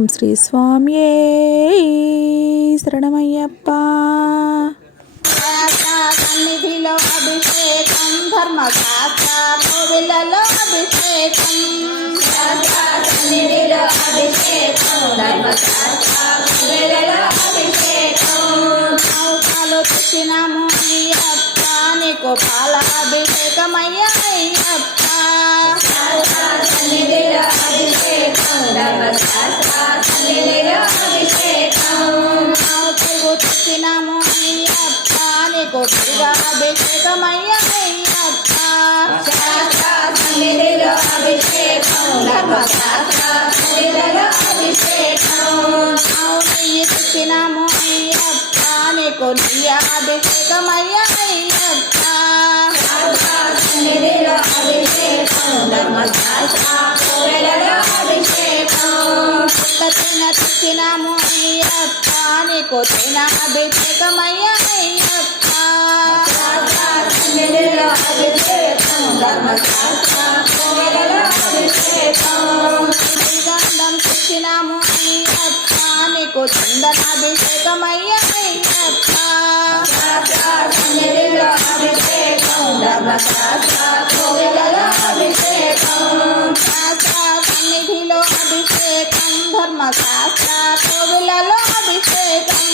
ఓం శ్రీ స్వామియే శరణమయ్యప్ప. సన్నిధిలో అభిషేకం, ధర్మశాస్త్ర కోవిలలో అభిషేకం, సన్నిధిలో అభిషేకం, ధర్మశాస్త్ర కోవిలలో అభిషేకం. నౌకాలు తెచ్చినాము అయ్యప్ప, నీకు పాల అభిషేకమయ్య అయ్యప్ప. సన్నిధిలో అభిషేకం, ధర్మశాస్త్ర సన్నిధిలో అభిషేకం. నౌకలు తెచ్చినాము అయ్యప్ప, నీకు అభిషేకమయ్య అయ్యప్ప. సన్నిధిలో అభిషేకం, ధర్మశాస్త్ర సన్నిధిలో అభిషేకం. నెయ్యి తెచ్చినాము అయ్యప్ప, నీకు నెయ్యి అభిషేకమయ్య అయ్యప్ప. సన్నిధిలో అభిషేకం, ధర్మశాస్త్ర కోవెలలో అభిషేకం. తేన తెచ్చినాము అయ్యప్ప, నీకు తేన అభిషేకమయ్య అయ్యప్ప. సన్నిధిలో అభిషేకం, ధర్మశాస్త్ర కోవెలలో అభిషేకం. గంధం తెచ్చినాము అయ్యప్ప, నీకు చందనాభిషేకమయ్య అయ్యప్ప. సన్నిధిలో అభిషేకం, ధర్మశాస్త్ర కోవెలలో అభిషేకం. సన్నిధిలో అభిషేకం, ధర్మశాస్త్ర కోవెలలో అభిషేకం.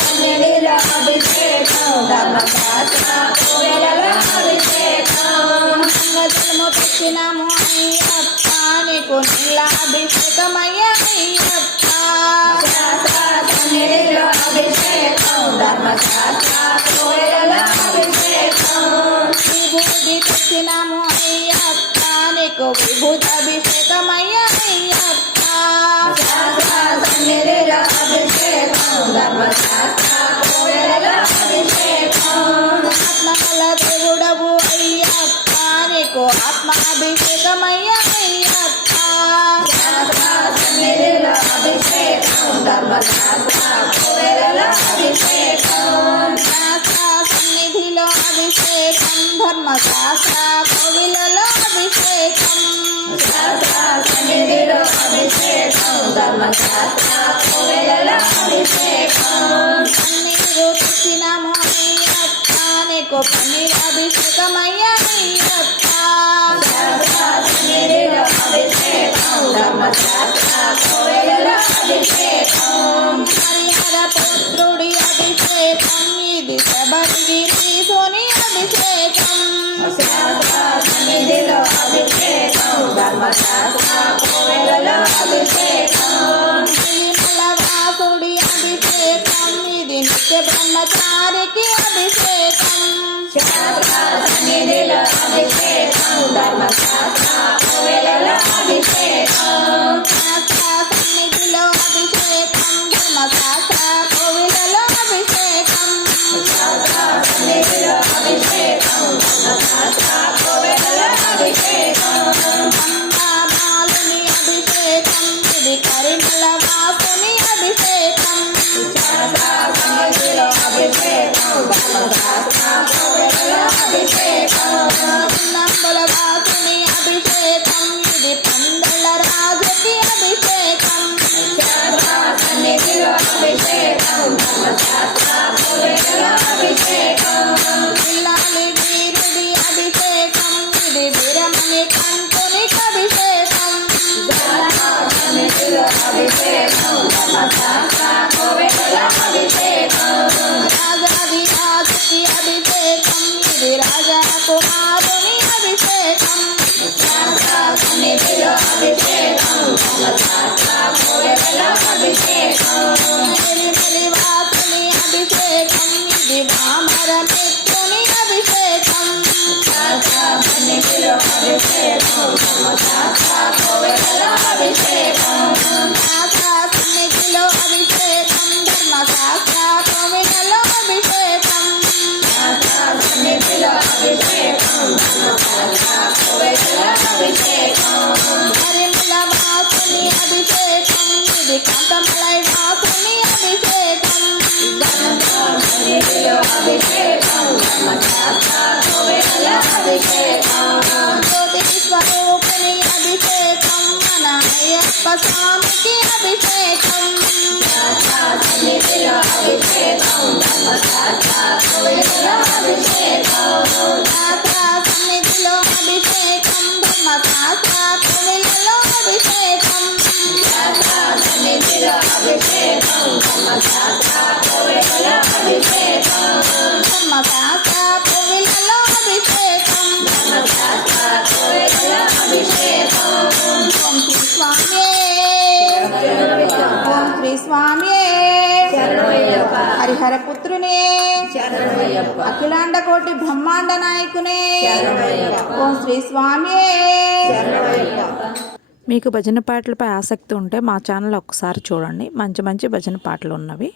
సన్నిధిలో అభిషేకం, ధర్మశాస్త్ర కోవెలలో అభిషేకం. గంగజలము తెచ్చినాము అయ్యప్ప, నీకు నీళ్ళ అభిషేకమయ్య అయ్యప్ప. సన్నిధిలో అభిషేకం, ధర్మశాస్త్ర కోవెలలో అభిషేకం. విభూతి తెచ్చినాము అయ్యప్ప, నీకు విభూతి అభిషేకమయ్య అయ్యప్ప. సన్నిధిలో అభిషేకం, ధర్మశాస్త్ర కోవెలలో అభిషేకం. ఆత్మల దేవుడవు అయ్యప్ప, నీకు ఆత్మాభిషేకమయ్య అయ్యప్ప. సన్నిధిలో అభిషేకం, ధర్మశాస్త్ర కోవెలలో అభిషేకం. సన్నిధిలో అభిషేకం, ధర్మశాస్త్ర కోవెలలో అభిషేకం. సన్నిధిలో అభిషేకం, ధర్మశాస్త్ర కోవెలలో అభిషేకం. పన్నీరు తెచ్చినాము అయ్యప్ప, నీకు పన్నీరు అభిషేకమయ్య అయ్యప్ప. సన్నిధిలో అభిషేకం, ధర్మశాస్త్ర కోవెలలో అభిషేకం. హరిహర పుత్రుడి అభిషేకం, ఇది శబరిగిరీశుని అభిషేకం. సన్నిధిలో అభిషేకం, ధర్మశాస్త్ర కోవెలలో అభిషేకం. శ్రీమలవాసుడి అభిషేకం, ఇది నిత్య బ్రహ్మచారికి అభిషేకం. సన్నిధిలో అభిషేకం, ధర్మశాస్త్ర కోవెలలో అభిషేకం. సన్నిధిలో అభిషేకం, ధర్మశాస్త్ర కోవెలలో అభిషేకం. సన్నిధిలో అభిషేకం, ధర్మశాస్త్ర కోవెలలో అభిషేకం. మందారాలుని అభిషేకం, ఇది కరిమల వాసుని అభిషేకం. సన్నిధిలో అభిషేకం, ధర్మశాస్త్ర కోవెలలో అభిషేకం. నంబుల వాసుని అభిషేకం, ఇది పందల రాజుకి అభిషేకం. సన్నిధిలో అభిషేకం, ధర్మశాస్త్ర కోవెలలో అభిషేకం. పిల్లాలి వీరుడి అభిషేకం, ఇది వీరమణి కంటుని అభిషేకం. సన్నిధిలో అభిషేకం, ధర్మశాస్త్ర కోవెలలో అభిషేకం. రాజాది రాజుకి అభిషేకం, ఇది రాజా కుమారుని అభిషేకం. సన్నిధిలో అభిషేకం, ధర్మశాస్త్ర కోవెలలో అభిషేకం. వాసుని అభిషేకం, ఇది వామర మిత్రుని అభిషేకం. సన్నిధిలో అభిషేకం, ధర్మశాస్త్ర కోవెలలో అభిషేకం. సన్నిధిలో అభిషేకం, ధర్మశాస్త్ర కోవెలలో అభిషేకం. సన్నిధిలో అభిషేకం, ధర్మశాస్త్ర కోవెలలో అభిషేకం. హరిమల వాసుని అభిషేకం, ఇది కాంతమలై వాసుని అభిషేకం. సన్నిధిలో అభిషేకం, ధర్మశాస్త్ర కోవెలలో అభిషేకం. జ్యోతి స్వరూపిణి అయ్యప్ప స్వామికి అభిషేకం సన్నిధిలో అభిషేకం ధర్మశాస్త్ర కోవెలలో అభిషేకం సన్నిధిలో అభిషేకం ధర్మశాస్త్ర కోవెలలో అభిషేకం సన్నిధిలో అభిషేకం ధర్మశాస్త్ర కోవెలలో అభిషేకం ధర్మశాస్త్ర కోవెలలో అభిషేకం ధర్మశాస్త్ర కోవెలలో అభిషేకం ఓం శ్రీ స్వామి ఓం శ్రీ స్వామి శరణమయ్యప్ప హరిహర పుత్రునే శరణమయ్యప్ప అఖిలాండ కోటి బ్రహ్మాండ నాయకునే శరణమయ్యప్ప ఓం శ్రీ స్వామి శరణమయ్యప్ప. మీకు భజన పాటలపై ఆసక్తి ఉంటే మా ఛానల్ ఒకసారి చూడండి. మంచి మంచి భజన పాటలు ఉన్నవి.